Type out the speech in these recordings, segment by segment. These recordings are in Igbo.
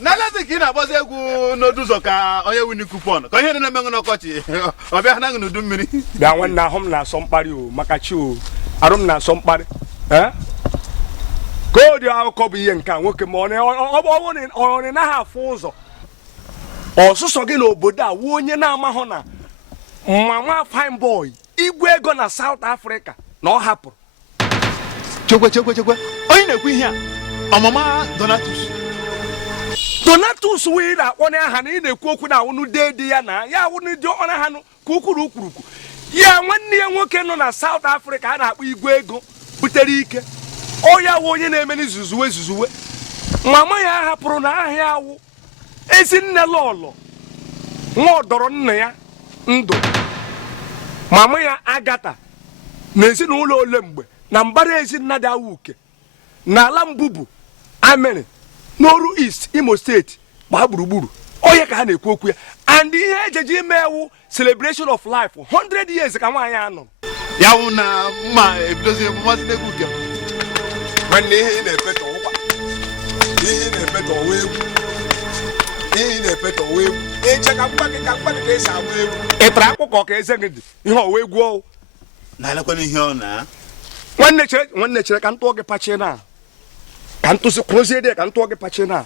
na lati ki na boze egwu n'oduzo ka onye wini coupon ka ihe na mengu n'ọkọchị ọbịa na ngunu du mmiri bịa nwanne ahụ na asọ mkparị o maka chi o arụ na asọ mkparị kodi akụkọ bụ ihe nke nwoke ma ọ na ha afụ ụzọ ọsụsọ gị n'obodo a wuo onye na-amahụ na mama fine boy Igwe ego na South Africa na ọ hapụrụ chekwe onye na-ekwu ihe a ọmụma Donatus wee na-akpọ n'aha na ị na-ekwu okwu na awụnụ dị ya na ya awụnụ dị ọna ha ka ukwuru ya nwanne ya nwoke nọ na South Africa a na-akpọ Igwe ego butere ike ọ ya wụ onye na-eme zuzuwe mama ya hapụrụ na aha ya awụ ezi nne lọlọ nwa ọdọrọ nna ya ndụ mama ya Agata na ezinụlọ ole mgbe na mbara ezinna dị awuke na ala Mbubu Amiri n'Oru East Imo State gbaa gburugburu onye ka ha na-ekwu okwu ya and ihe ejeji ime ewu celebration of life 100 years ka nwaanyị anọ ya wụ na mma ebidozi mmasị n'egwu nke nwanne ihe na-efeta ọkwa ihe na-efeta ọwa egwu ihe na-efeta ọwa egwu eche ka mgba gị ka esi agba egwu ịtara akwụkwọ ka eze gị dị ihe ọwa egwu ọwụ na-alekwana ihe ọ na nwanne chere ka ntụọ gị pachi na ka ntụsi kwụzie dị ka ntụọ gị pachi na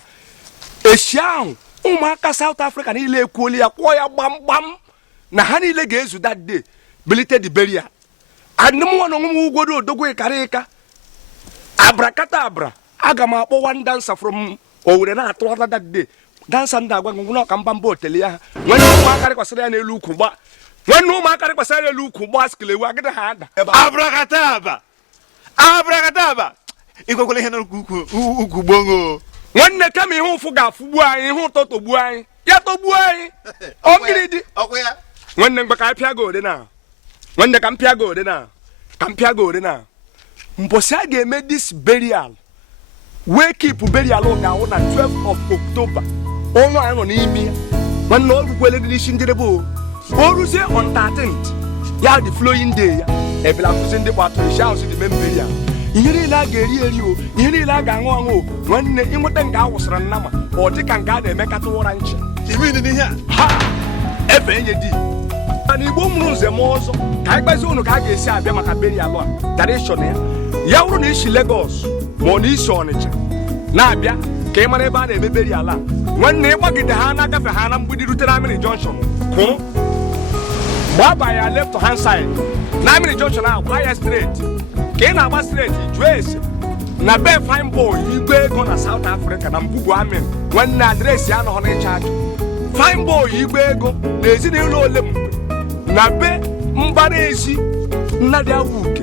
echi ahụ ụmụaka South Africa niile ekwuoli ya kwụọ ya gbamgbam na ha niile ga-ezu that day bilite the burial adịmnwa na onwe m ugwodo odogwu ịkara ịka abrakata aga m akpọ one dancer from Owerri na-atụ that day dancer ndị agwa ngwụna ọka mba otele ya ha nwanne ụmụaka rịkwasịrị ya n'elu ukwu gba skilewu agịda ha ada abrakataba ikwekwele ihe n'ukwu gbongo nwanne kama ihe ụfụ ga-afụgbu anyị ihe ụtọ togbuo anyị ya togbuo anyị ọgịrị dị nwanne mgbe ka anyị pịa gị ode na mbọsị a ga-eme this burial wee keep burial ga-awụ na 12 of October ọnụ anyị nọ n'ime ya nwanne ọ rukwele dị n'isi njedebe o ruzie on 13th ya the flowing day ya ebela kụzi ndị gbatụrụ isi ahụ si dị mee burial ihe niile a ga-eri o ihe niile a ga-aṅụ aṅụ nwanne ịnweta nke a wụsara nnama ọ dị ka nke a na-emekata ụra ncha ha efe enye di mana Igbo mụrụ nze m ọzọ ka anyị gbazie unu ka a ga-esi abịa maka burial a tradition ya wụrụ na isi Lagos ma ọ na isi Ọnịcha na-abịa ka ị mara ebe a na-eme burial a nwanne ịgbagide ha na-agafe ha na mgbidi rutere Amiri Junction kwụrụ gbaba ya left hand side na Amiri Junction ahụ gba ya straight ka ị na-agba straight jụọ ese na be fine boy Igwe ego na South Africa na Mbubu Amiri nwanne adreesị anọghọ n'ịcha ajụ fine boy Igwe ego na ezinụlọ ole mgbe na be mbara ezi nnadị awuke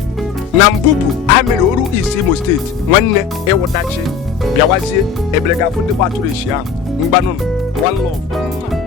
na Mbubu Amiri Oru East Imo State nwanne ịwụdachi bịawazie ebere gafụ ndị gbatụrụ esi ahụ mgbanụnụ one love